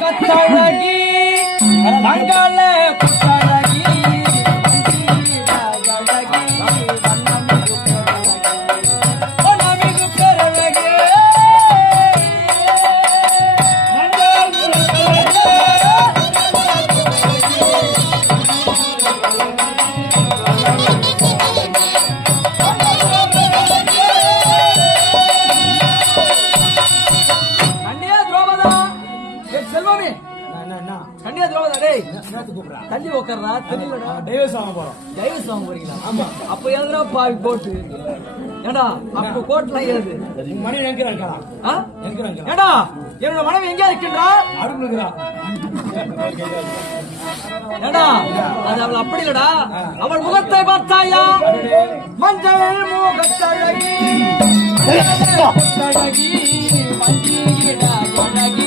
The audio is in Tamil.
கத்தழகி தங்களே புத்தழகி கண்ணியா திரௌபதா டேய் தள்ளி உட்கார்றா தெரியலடா டைவர்ஸ் வாங்க போறோம். டைவர்ஸ் வாங்க போறீங்களா? ஆமா. அப்ப எழுதுறா பாவி கோட்டு ஏடா அப்ப கோட்லாம் எழுது மனைவி எங்க இருக்கா? எங்க இருக்கா? ஏடா என்னோட மனைவி எங்க இருக்கின்றா? அடுப்புல இருக்கா? ஏடா அது அவள் அப்படி இல்லடா, அவள் முகத்தை பார்த்தாயா? மஞ்சள் முகத்தழகி மஞ்சள்